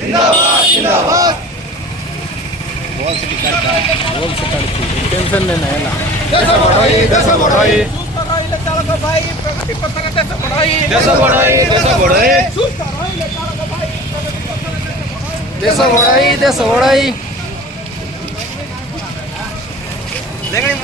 जिंदाबाद जिंदाबाद टेन्शन नाही ना याला देश बढ़ाई देश बढ़ाई देश बढ़ाई देश बढ़ाई देश ओढाई देश ओढाई लेकिन